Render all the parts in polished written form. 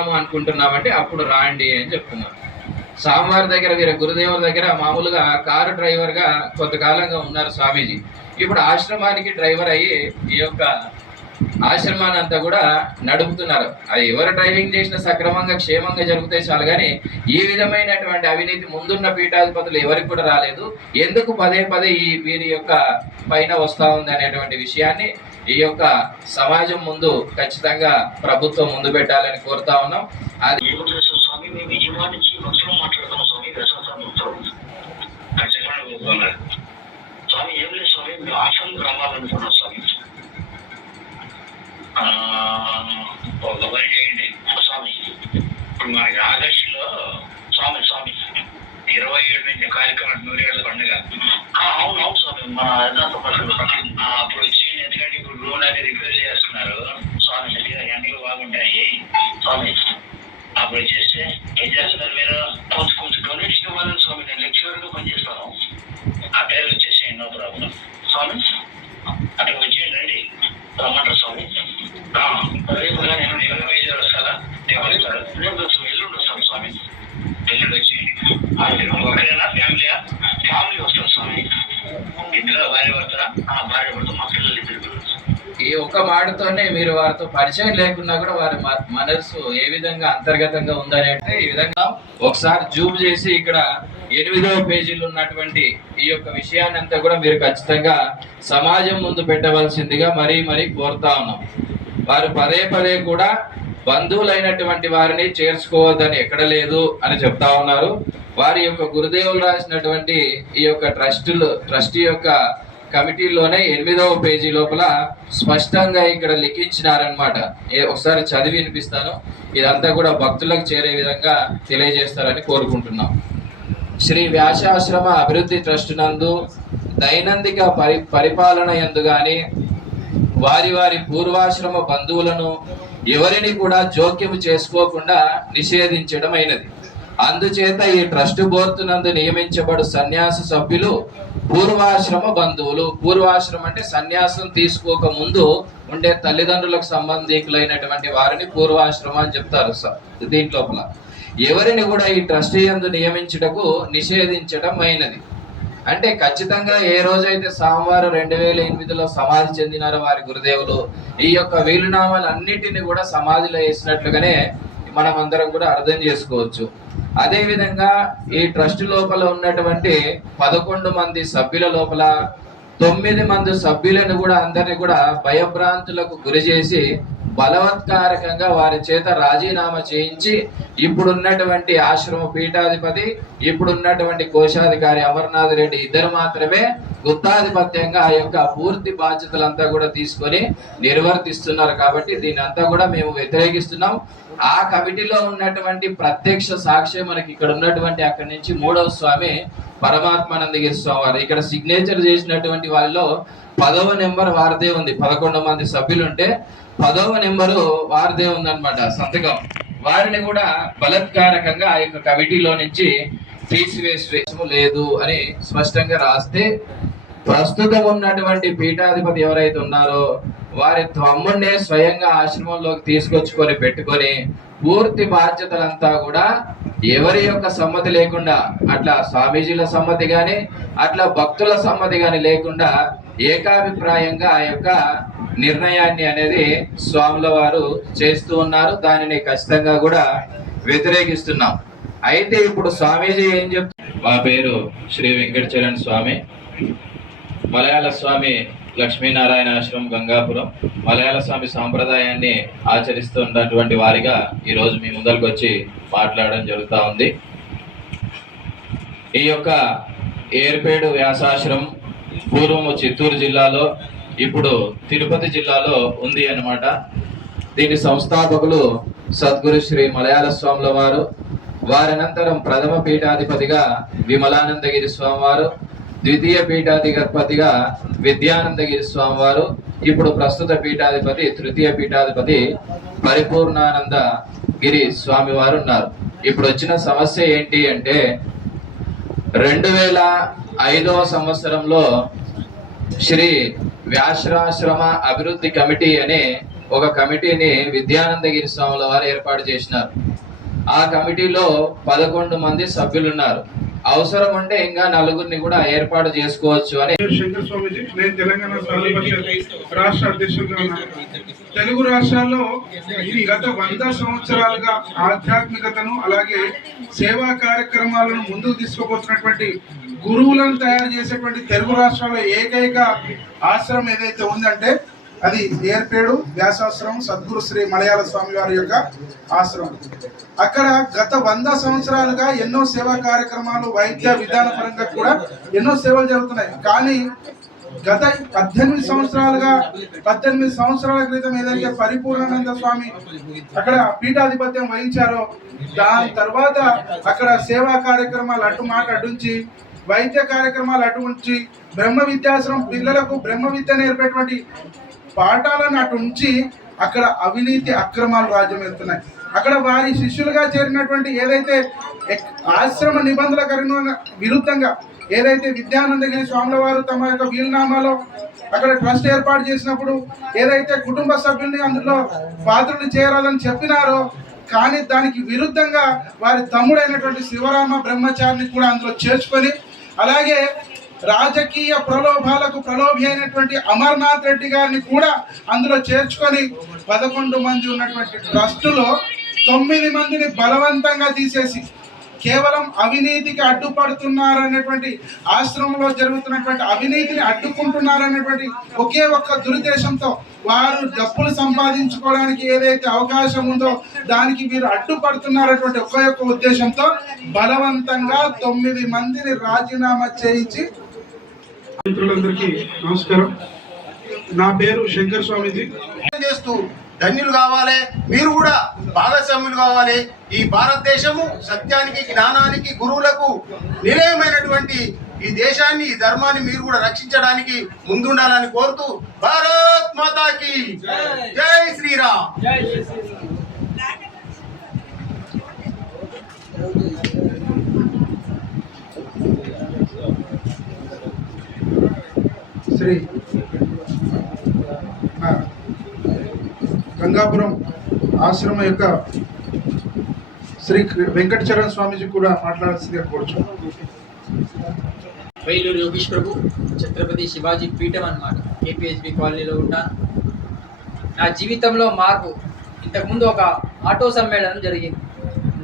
వస్తాము అనుకుంటున్నామంటే అప్పుడు రాండి అని చెప్తున్నారు. స్వామివారి దగ్గర వీర గురుదేవుల దగ్గర మామూలుగా కారు డ్రైవర్గా కొంతకాలంగా ఉన్నారు స్వామీజీ. ఇప్పుడు ఆశ్రమానికి డ్రైవర్ అయ్యి ఈ యొక్క ఆశ్రమాన్ని అంతా కూడా నడుపుతున్నారు. అది ఎవరు డ్రైవింగ్ చేసినా సక్రమంగా క్షేమంగా జరిగితే చాలు. కానీ ఈ విధమైనటువంటి అవినీతి ముందున్న పీఠాధిపతులు ఎవరికి కూడా రాలేదు. ఎందుకు పదే పదే ఈ వీరి యొక్క పైన వస్తూ ఉంది అనేటువంటి విషయాన్ని ఈ యొక్క సమాజం ముందు ఖచ్చితంగా ప్రభుత్వం ముందు పెట్టాలని కోరుతా ఉన్నాం. అది స్వామి ఏం లేదు స్వామి, మీరు ఆశ్రమం రావాలనుకున్నాం స్వామి. ఒక పని చేయండి స్వామి, ఇప్పుడు మనకి ఆగస్టులో స్వామి 27 నుంచి కార్యక్రమం 100 ఏళ్ళ పండుగ. అవును స్వామి, మన అప్పుడు వచ్చి ఎందుకంటే ఇప్పుడు రూమ్ అది రిపేర్ చేస్తున్నారు స్వామి, ఎండలు బాగుంటాయి స్వామి. అప్పుడు వచ్చేస్తే ఏం చేస్తున్నారు మీరు, కొంచెం డొనేషన్ ఇవ్వాలని స్వామి. నేను లెక్చరర్గా పనిచేస్తాను, ఆ పేరు వచ్చేసి నో ప్రాబ్లం స్వామి. అక్కడ వచ్చేయండి, రండి రమ్మంటారు స్వామి. రేపు నేను మేజర్ వస్తారా, ఎల్లుండి వస్తాను స్వామి. ఎల్లుండి వచ్చేయండి. ఒకరేనా ఫ్యామిలీ వస్తారు స్వామి. ఇద్దరు భార్య పడతారా? భార్య పడతాం, మా పిల్లలు ఇద్దరు. ఈ ఒక్క మాటతోనే మీరు వారితో పరిచయం లేకున్నా కూడా వారి మనస్సు ఏ విధంగా అంతర్గతంగా ఉందనేది ఈ విధంగా ఒకసారి జూమ్ చేసి ఇక్కడ 8వ పేజీలో ఉన్నటువంటి ఈ యొక్క విషయాన్ని అంతా కూడా మీరు ఖచ్చితంగా సమాజం ముందు పెట్టవలసిందిగా మరీ కోరుతా ఉన్నాం. వారు పదే కూడా బంధువులైనటువంటి వారిని చేర్చుకోవద్దని ఎక్కడ లేదు అని చెప్తా ఉన్నారు. వారి యొక్క గురుదేవులు రాసినటువంటి ఈ యొక్క ట్రస్టీ యొక్క కమిటీలోనే 8వ పేజీ లోపల స్పష్టంగా ఇక్కడ లిఖించినారనమాట. ఒకసారి చదివి వినిపిస్తాను. ఇదంతా కూడా భక్తులకు చేరే విధంగా తెలియజేస్తారని కోరుకుంటున్నాం. శ్రీ వ్యాసాశ్రమ అభివృద్ధి ట్రస్ట్ నందు దైనందిక పరిపాలన యందు గాని వారి పూర్వాశ్రమ బంధువులను ఎవరిని కూడా జోక్యం చేసుకోకుండా నిషేధించడం అయినది. అందుచేత ఈ ట్రస్ట్ బోర్డు నందు నియమించబడు సన్యాస సభ్యులు పూర్వాశ్రమ బంధువులు. పూర్వాశ్రమం అంటే సన్యాసం తీసుకోక ముందు ఉండే తల్లిదండ్రులకు సంబంధికులైనటువంటి వారిని పూర్వాశ్రమం అని చెప్తారు. దీంట్లోపల ఎవరిని కూడా ఈ ట్రస్టీ యందు నియమించుటకు నిషేధించడం అయినది. అంటే ఖచ్చితంగా ఏ రోజైతే సోమవారం 2008లో సమాధి చెందినారో వారి గురుదేవులు, ఈ యొక్క వీలునామాలన్నిటిని కూడా సమాధిలో వేసినట్లుగానే మనం అందరం కూడా అర్థం చేసుకోవచ్చు. అదే విధంగా ఈ ట్రస్ట్ లోపల ఉన్నటువంటి 11 మంది సభ్యుల లోపల 9 మంది సభ్యులను కూడా అందరిని కూడా భయభ్రాంతులకు గురి చేసి బలవత్కారకంగా వారి చేత రాజీనామా చేయించి ఇప్పుడున్నటువంటి ఆశ్రమ పీఠాధిపతి, ఇప్పుడున్నటువంటి కోశాధికారి అమర్నాథ్ రెడ్డి ఇద్దరు మాత్రమే గుత్తాధిపత్యంగా ఆ యొక్క పూర్తి బాధ్యతలంతా కూడా తీసుకొని నిర్వర్తిస్తున్నారు. కాబట్టి దీని అంతా కూడా మేము వ్యతిరేకిస్తున్నాం. ఆ కమిటీలో ఉన్నటువంటి ప్రత్యక్ష సాక్ష్యం మనకి ఇక్కడ ఉన్నటువంటి అక్కడి నుంచి 3వ స్వామి పరమాత్మానందగిరి స్వామి వారు. ఇక్కడ సిగ్నేచర్ చేసినటువంటి వాళ్ళలో 10వ నెంబర్ వారిదే ఉంది. 11 మంది సభ్యులు ఉంటే 10వ నెంబరు వారిదే ఉందన్నమాట సంతకం. వారిని కూడా బలత్కారకంగా ఆ యొక్క కమిటీలో నుంచి తీసివేసము లేదు అని స్పష్టంగా రాస్తే, ప్రస్తుతం ఉన్నటువంటి పీఠాధిపతి ఎవరైతే ఉన్నారో వారి తమ్ముడినే స్వయంగా ఆశ్రమంలోకి తీసుకొచ్చుకొని పెట్టుకొని పూర్తి బాధ్యతలంతా కూడా ఎవరి యొక్క సమ్మతి లేకుండా, అట్లా స్వామీజీల సమ్మతి గాని అట్లా భక్తుల సమ్మతి గాని లేకుండా ఏకాభిప్రాయంగా ఆ యొక్క నిర్ణయాన్ని అనేది స్వాముల వారు చేస్తూ ఉన్నారు. దానిని ఖచ్చితంగా కూడా వ్యతిరేకిస్తున్నాం. అయితే ఇప్పుడు స్వామీజీ ఏం చెప్తారు? మా పేరు శ్రీ వెంకటచరణ్ స్వామి, మలయాళ స్వామి లక్ష్మీనారాయణ ఆశ్రమం గంగాపురం. మలయాళ స్వామి సాంప్రదాయాన్ని ఆచరిస్తున్నటువంటి వారిగా ఈరోజు మీ ముందరికి వచ్చి మాట్లాడడం జరుగుతూ ఉంది. ఈ యొక్క ఏర్పేడు వ్యాసాశ్రమం పూర్వము చిత్తూరు జిల్లాలో, ఇప్పుడు తిరుపతి జిల్లాలో ఉంది అన్నమాట. దీని సంస్థాపకులు సద్గురు శ్రీ మలయాళ స్వాముల వారు, వారనంతరం ప్రథమ పీఠాధిపతిగా విమలానందగిరి స్వామివారు, ద్వితీయ పీఠాధిపతిగా విద్యానందగిరి స్వామివారు, ఇప్పుడు ప్రస్తుత పీఠాధిపతి తృతీయ పీఠాధిపతి పరిపూర్ణానంద గిరి స్వామివారు ఉన్నారు. ఇప్పుడు వచ్చిన సమస్య ఏంటి అంటే 2005వ సంవత్సరంలో శ్రీ వ్యాసాశ్రమ అభివృద్ధి కమిటీ అనే ఒక కమిటీని విద్యానందగిరి స్వాముల వారు ఏర్పాటు చేసినారు. ఆ కమిటీలో 11 మంది సభ్యులు ఉన్నారు. అవసరం ఉంటే ఇంకా 4గురిని కూడా ఏర్పాటు చేసుకోవచ్చు అని. శంకర్ స్వామిజీ, నేను తెలంగాణ సాధు పరిషత్ రాష్ట్ర అధ్యక్షుడిగా ఉన్నాను. తెలుగు రాష్ట్రాల్లో ఇది గత 100 సంవత్సరాలుగా ఆధ్యాత్మికతను అలాగే సేవా కార్యక్రమాలను ముందుకు తీసుకుపోతున్నటువంటి గురువులను తయారు చేసేటువంటి తెలుగు రాష్ట్రాల్లో ఏకైక ఆశ్రమం ఏదైతే ఉందంటే అది ఏర్పేడు వ్యాసాశ్రమం సద్గురు శ్రీ మలయాళ స్వామి వారి యొక్క ఆశ్రమం. అక్కడ గత 100 సంవత్సరాలుగా ఎన్నో సేవా కార్యక్రమాలు వైద్య విధాన పరంగా కూడా ఎన్నో సేవలు జరుగుతున్నాయి. కానీ గత 18 సంవత్సరాల క్రితం ఏదైతే పరిపూర్ణానంద స్వామి అక్కడ పీఠాధిపత్యం వహించారో దాని తర్వాత అక్కడ సేవా కార్యక్రమాలు అడ్డుంచి వైద్య కార్యక్రమాలు అడ్డుంచి బ్రహ్మ విద్యాశ్రమం పిల్లలకు బ్రహ్మ విద్య నేర్పేటువంటి పాఠాలను అటు ఉంచి అక్కడ అవినీతి అక్రమాలు రాజ్యం వెళ్తున్నాయి. అక్కడ వారి శిష్యులుగా చేరినటువంటి ఏదైతే ఆశ్రమ నిబంధనల విరుద్ధంగా ఏదైతే విద్యానందగిరి స్వాముల వారు తమ యొక్క వీలునామాలో అక్కడ ట్రస్ట్ ఏర్పాటు చేసినప్పుడు ఏదైతే కుటుంబ సభ్యుల్ని అందులో పాత్రలు చేరాలని చెప్పినారో కానీ దానికి విరుద్ధంగా వారి తమ్ముడైనటువంటి శివరామ బ్రహ్మచారిని కూడా అందులో చేర్చుకొని అలాగే రాజకీయ ప్రలోభాలకు ప్రలోభి అయినటువంటి అమర్నాథ్ రెడ్డి గారిని కూడా అందులో చేర్చుకొని 11 మంది ఉన్నటువంటి ట్రస్టులో 9 మందిని బలవంతంగా తీసేసి కేవలం అవినీతికి అడ్డుపడుతున్నారనేటువంటి ఆశ్రమంలో జరుగుతున్నటువంటి అవినీతిని అడ్డుకుంటున్నారనేటువంటి ఒకే ఒక్క దురుద్దేశంతో వారు డబ్బులు సంపాదించుకోవడానికి ఏదైతే అవకాశం ఉందో దానికి వీరు అడ్డుపడుతున్నారనేటువంటి ఒకే ఒక్క ఉద్దేశంతో బలవంతంగా 9 మందిని రాజీనామా చేయించి. మిత్రులందరికీ నమస్కారం. నా పేరు శంకర్ స్వామిజీ. చేస్తూ ధన్యులు కావాలి, మీరు కూడా భాగస్వాములు కావాలి. ఈ భారతదేశము సత్యానికి జ్ఞానానికి గురువులకు నిలయమైనటువంటి ఈ దేశాన్ని ఈ ధర్మాన్ని మీరు కూడా రక్షించడానికి ముందుండాలని కోరుతూ భారత్ మాతాకి జై శ్రీరామ్. శ్రీ గంగాపురం ఆశ్రమ యొక్క శ్రీ వెంకటచరణ స్వామీజీ కూడా మాట్లాడాల్సిందిగా కోరుచు. వైలూరు యోగీష్ ప్రభు ఛత్రపతి శివాజీ పీఠం అన్నమాట. కేపీహెచ్బి కాలనీలో ఉంటాను. నా జీవితంలో మార్పు, ఇంతకుముందు ఒక ఆటో సమ్మేళనం జరిగింది.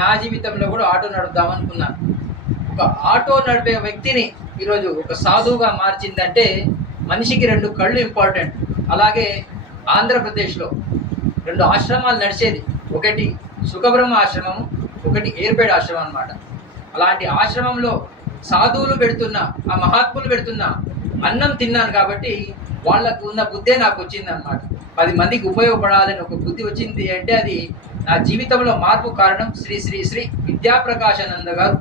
నా జీవితంలో కూడా ఆటో నడుపుదామనుకున్నాను. ఒక ఆటో నడిపే వ్యక్తిని ఈరోజు ఒక సాధువుగా మార్చిందంటే మనిషికి 2 కళ్ళు ఇంపార్టెంట్. అలాగే ఆంధ్రప్రదేశ్లో 2 ఆశ్రమాలు నడిచేది. ఒకటి సుఖబ్రహ్మ ఆశ్రమం, ఒకటి ఏర్పేడ ఆశ్రమం అన్నమాట. అలాంటి ఆశ్రమంలో సాధువులు పెడుతున్న ఆ మహాత్ములు పెడుతున్న అన్నం తిన్నాను కాబట్టి వాళ్ళకు ఉన్న బుద్ధే నాకు వచ్చింది అన్నమాట. 10 మందికి ఉపయోగపడాలని ఒక బుద్ధి వచ్చింది అంటే అది నా జీవితంలో మార్పు కారణం శ్రీ శ్రీ శ్రీ విద్యాప్రకాశానంద గారు.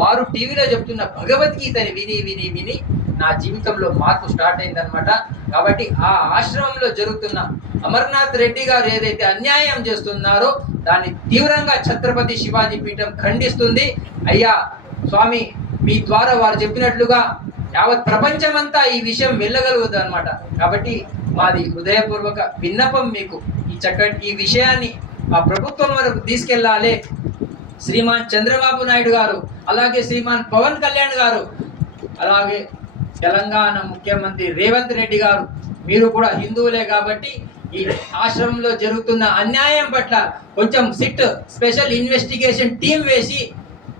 వారు టీవీలో చెప్తున్న భగవద్గీతని విని విని విని నా జీవితంలో మార్పు స్టార్ట్ అయిందనమాట. కాబట్టి ఆ ఆశ్రమంలో జరుగుతున్న అమర్నాథ్ రెడ్డి గారు ఏదైతే అన్యాయం చేస్తున్నారో దాన్ని తీవ్రంగా ఛత్రపతి శివాజీ పీఠం ఖండిస్తుంది. అయ్యా స్వామి, మీ ద్వారా వారు చెప్పినట్లుగా యావత్ ప్రపంచమంతా ఈ విషయం వెళ్ళగలుగుతుంది అనమాట. కాబట్టి మాది హృదయపూర్వక విన్నపం మీకు, ఈ విషయాన్ని ఆ ప్రభుత్వం వరకు తీసుకెళ్లాలి. శ్రీమాన్ చంద్రబాబు నాయుడు గారు, అలాగే శ్రీమాన్ పవన్ కళ్యాణ్ గారు, అలాగే తెలంగాణ ముఖ్యమంత్రి రేవంత్ రెడ్డి గారు, మీరు కూడా హిందువులే కాబట్టి ఈ ఆశ్రమంలో జరుగుతున్న అన్యాయం పట్ల కొంచెం స్పెషల్ ఇన్వెస్టిగేషన్ టీం వేసి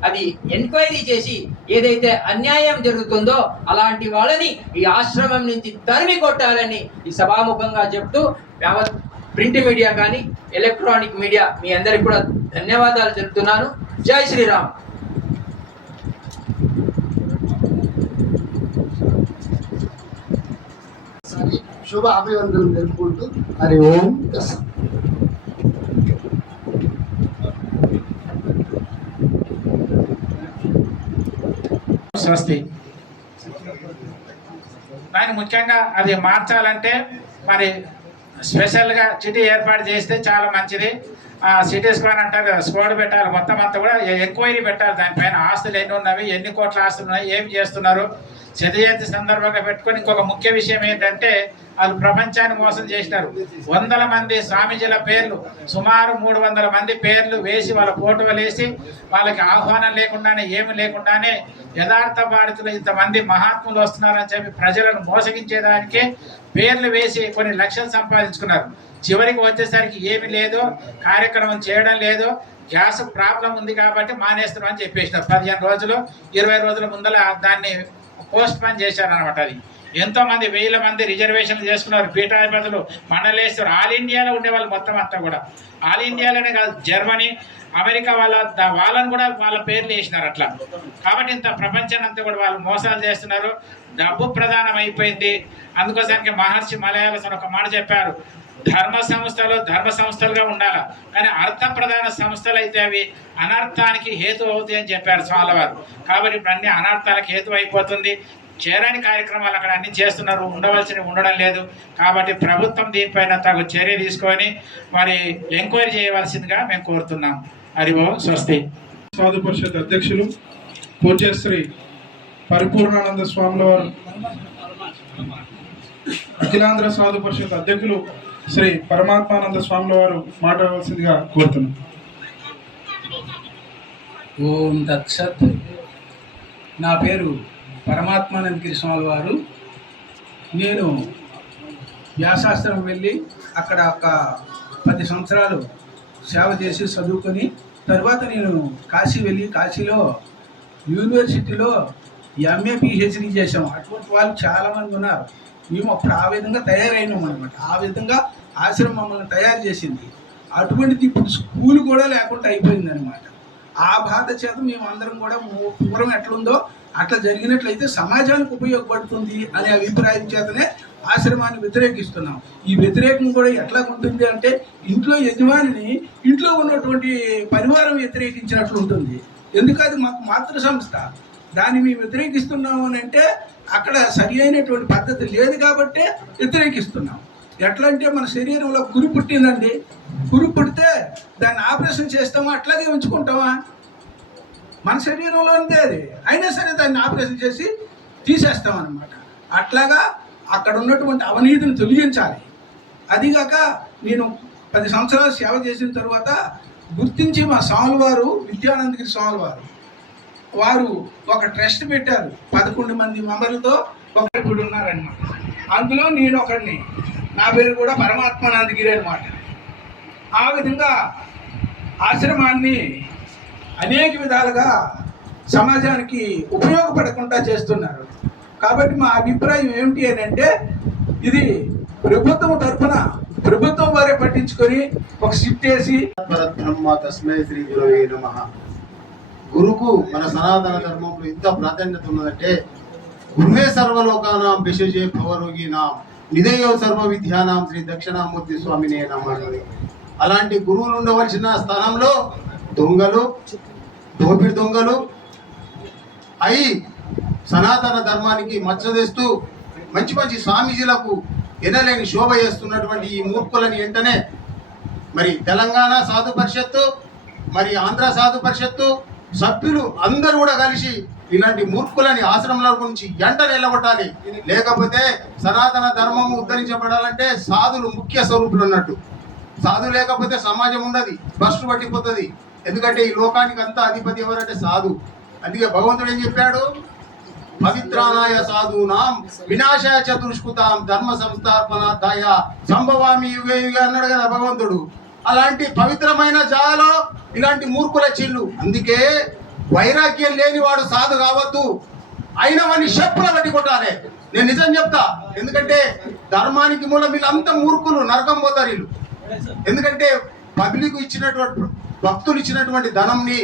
అది ఎంక్వైరీ చేసి ఏదైతే అన్యాయం జరుగుతుందో అలాంటి వాళ్ళని ఈ ఆశ్రమం నుంచి తరిమి కొట్టాలని ఈ సభాముఖంగా చెప్తూ యావత్ ప్రింట్ మీడియా కానీ ఎలక్ట్రానిక్ మీడియా మీ అందరికి కూడా ధన్యవాదాలు చెప్తున్నాను. జై శ్రీరామ్. శుభ అభివందనం తెలుపుకుంటూ హరి ఓం దశ. స్వస్తి. దాన్ని ముఖ్యంగా అది మార్చాలంటే మరి స్పెషల్గా చిటి ఏర్పాటు చేస్తే చాలా మంచిది. సిటీ స్క్వేర్ అంటారు, స్క్వాడ్ పెట్టాలి, మొత్తం అంతా కూడా ఎంక్వైరీ పెట్టాలి దానిపైన. ఆస్తులు ఎన్ని ఉన్నవి, ఎన్ని కోట్ల ఆస్తులు ఉన్నాయి, ఏం చేస్తున్నారు. శత జయంతి సందర్భంగా పెట్టుకొని ఇంకొక ముఖ్య విషయం ఏంటంటే వాళ్ళు ప్రపంచాన్ని మోసం చేసినారు. 100 మంది స్వామీజీల పేర్లు, సుమారు 300 మంది పేర్లు వేసి వాళ్ళ ఫోటోలు వేసి వాళ్ళకి ఆహ్వానం లేకుండానే ఏమి లేకుండానే యథార్థ భారతులు ఇంతమంది మహాత్ములు వస్తున్నారని చెప్పి ప్రజలను మోసగించేదానికి పేర్లు వేసి కొన్ని లక్షలు సంపాదించుకున్నారు. చివరికి వచ్చేసరికి ఏమి లేదు, కార్యక్రమం చేయడం లేదు, గ్యాస్ ప్రాబ్లం ఉంది కాబట్టి మానేస్తున్నాం అని చెప్పేసినారు. 15 రోజులు 20 రోజుల ముందర దాన్ని పోస్ట్ పోన్ చేశారనమాట. అది ఎంతో మంది 1000 మంది రిజర్వేషన్లు చేసుకున్నారు. పీఠాధిపతులు, మండలేశ్వరు, ఆల్ ఇండియాలో ఉండేవాళ్ళు మొత్తం అంతా కూడా. ఆల్ ఇండియాలోనే కాదు, జర్మనీ, అమెరికా వాళ్ళని కూడా వాళ్ళ పేర్లు వేసినారు అట్లా. కాబట్టి ఇంత ప్రపంచాన్ని అంతా కూడా వాళ్ళు మోసాలు చేస్తున్నారు. డబ్బు ప్రధానం అయిపోయింది. అందుకోసానికి మహర్షి మలయాళం ఒక మాట చెప్పారు, ధర్మ సంస్థలుగా ఉండాలి, కానీ అర్థ ప్రధాన సంస్థలు అయితే అవి అనర్థానికి హేతు అవుతాయి అని చెప్పారు స్వామి వారు. కాబట్టి ఇప్పుడు అన్ని అనర్థాలకు హేతు అయిపోతుంది. చేరని కార్యక్రమాలు అక్కడ అన్ని చేస్తున్నారు, ఉండవలసినవి ఉండడం లేదు. కాబట్టి ప్రభుత్వం దీనిపైన తగు చర్య తీసుకొని మరి ఎంక్వైరీ చేయవలసిందిగా మేము కోరుతున్నాం. హరి ఓం, స్వస్తి. సాధు పరిషత్ అధ్యక్షులు పూజ్యశ్రీ పరిపూర్ణానంద స్వాముల వారు, అఖిలాంధ్ర సాధు పరిషత్ అధ్యక్షులు శ్రీ పరమాత్మానంద స్వాముల వారు మాట్లాడవలసిందిగా కోరుతున్నాం. ఓం తత్సత్. నా పేరు పరమాత్మానంద స్వాముల వారు. నేను వ్యాసాశ్రమం వెళ్ళి అక్కడ ఒక 10 సంవత్సరాలు సేవ చేసి చదువుకొని తర్వాత నేను కాశీ వెళ్ళి కాశీలో యూనివర్సిటీలో ఎంఏ పిహెచ్డీ చేసాం. అటువంటి వాళ్ళు చాలామంది ఉన్నారు. మేము అప్పుడు ఆ విధంగా తయారైనాం అనమాట. ఆ విధంగా ఆశ్రమం మమ్మల్ని తయారు చేసింది. అటువంటిది ఇప్పుడు స్కూల్ కూడా లేకుండా అయిపోయింది అనమాట. ఆ బాధ చేత మేము అందరం కూడా పూర్వం ఎట్లుందో అట్లా జరిగినట్లయితే సమాజానికి ఉపయోగపడుతుంది అనే అభిప్రాయం చేతనే ఆశ్రమాన్ని వ్యతిరేకిస్తున్నాం. ఈ వ్యతిరేకం కూడా ఎట్లా ఉంటుంది అంటే ఇంట్లో యజమానిని ఇంట్లో ఉన్నటువంటి పరివారం వ్యతిరేకించినట్లు ఉంటుంది. ఎందుకది మాకు మాతృ సంస్థ, దాన్ని మేము వ్యతిరేకిస్తున్నాము అని అంటే అక్కడ సరి అయినటువంటి పద్ధతి లేదు కాబట్టే వ్యతిరేకిస్తున్నాం. ఎట్లా అంటే మన శరీరంలో కురు పుట్టిందండి, కురు పుడితే దాన్ని ఆపరేషన్ చేస్తామా అట్లాగే ఉంచుకుంటామా? మన శరీరంలో ఉంది అది, అయినా సరే దాన్ని ఆపరేషన్ చేసి తీసేస్తాం అన్నమాట. అట్లాగా అక్కడ ఉన్నటువంటి అవినీతిని తొలగించాలి. అదిగాక నేను 10 సంవత్సరాలు సేవ చేసిన తర్వాత గుర్తించి మా స్వాముల వారు, విద్యానందగిరి స్వాముల వారు ఒక ట్రస్ట్ పెట్టారు. 11 మంది మెంబర్లతో ఒకరు ఉన్నారనమాట. అందులో నేను ఒకడిని, నా పేరు కూడా పరమాత్మానందగిరి అనమాట. ఆ విధంగా ఆశ్రమాన్ని అనేక విధాలుగా సమాజానికి ఉపయోగపడకుండా చేస్తున్నారు. కాబట్టి మా అభిప్రాయం ఏమిటి అని అంటే ఇది ప్రభుత్వం తరఫున ప్రభుత్వం వారే పట్టించుకొని ఒక షిఫ్ట్ వేసి పరబ్రహ్మ తస్మై శ్రీ గురవే నమః. గురుకు మన సనాతన ధర్మంలో ఇంత ప్రాధాన్యత ఉన్నదంటే గురువే సర్వలోకానాం విశేషే భవరోగినాం నిధేయో సర్వ విద్యానాం శ్రీ దక్షిణామూర్తి స్వామినే నమః. అలాంటి గురువులు ఉండవలసిన స్థానంలో దొంగలు, దోపిడి దొంగలు అయి సనాతన ధర్మానికి మచ్చ తెస్తూ మంచి మంచి స్వామీజీలకు ఎనలేని శోభ చేస్తున్నటువంటి ఈ మూర్ఖులని వెంటనే మరి తెలంగాణ సాధు పరిషత్తు, మరి ఆంధ్ర సాధు పరిషత్తు సభ్యులు అందరూ కూడా కలిసి ఇలాంటి మూర్ఖులని ఆశ్రమాల గురించి ఎంట నిలబట్టాలి. లేకపోతే సనాతన ధర్మము ఉద్ధరించబడాలంటే సాధులు ముఖ్య స్వరూపులు అన్నట్టు. సాధు లేకపోతే సమాజం ఉండదు, భ్రష్టు పట్టిపోతుంది. ఎందుకంటే ఈ లోకానికి అంతా అధిపతి ఎవరంటే సాధు. అందుకే భగవంతుడు ఏం చెప్పాడు, పవిత్రానాయ సాధూనాం వినాశాయ చతుష్కృతాం ధర్మ సంస్థాపనార్థాయ సంభవామి యుగే యుగే అన్నాడు కదా భగవంతుడు. అలాంటి పవిత్రమైన జాలో ఇలాంటి మూర్ఖుల చిల్లు. అందుకే వైరాగ్యం లేనివాడు సాధు కావద్దు, అయిన వాడిని చెప్పుల పట్టి కొట్టాలి. నేను నిజం చెప్తా, ఎందుకంటే ధర్మానికి మూలం వీళ్ళంతా మూర్ఖులు, నరకం పోతారు వీళ్ళు. ఎందుకంటే పబ్లిక్ ఇచ్చినటువంటి భక్తులు ఇచ్చినటువంటి ధనంని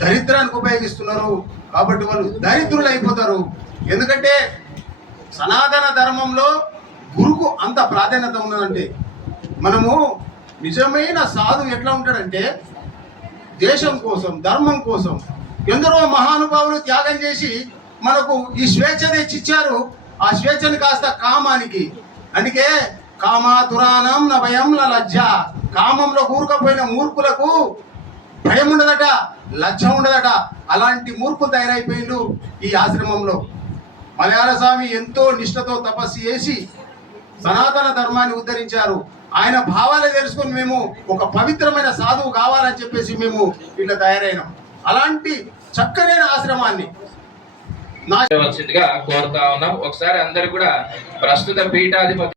దరిద్రానికి ఉపయోగిస్తున్నారు. కాబట్టి వాళ్ళు దరిద్రులు అయిపోతారు. ఎందుకంటే సనాతన ధర్మంలో గురుకు అంత ప్రాధాన్యత ఉన్నదంటే, మనము నిజమైన సాధువు ఎట్లా ఉంటాడంటే దేశం కోసం, ధర్మం కోసం ఎందరో మహానుభావులు త్యాగం చేసి మనకు ఈ స్వేచ్ఛ తెచ్చిచ్చారు. ఆ స్వేచ్ఛను కాస్త కామానికి, అందుకే కామాతురానం న భయం న లజ్జ. కామంలో కూరుకపోయిన మూర్ఖులకు భయం ఉండదట, లజ్జ ఉండదట. అలాంటి మూర్ఖులు తయారైపోయిండు ఈ ఆశ్రమంలో. మలయాళ స్వామి ఎంతో నిష్ఠతో తపస్సు చేసి సనాతన ధర్మాన్ని ఉద్ధరించారు. ఆయన భావాలే తెలుసుకొని మేము ఒక పవిత్రమైన సాధువు కావాలని చెప్పేసి మేము ఇట్లా తయారైనాం. అలాంటి చక్కనైన ఆశ్రమాన్ని కోరుతా ఉన్నాం. ఒకసారి అందరు కూడా ప్రస్తుత పీఠాధిపతి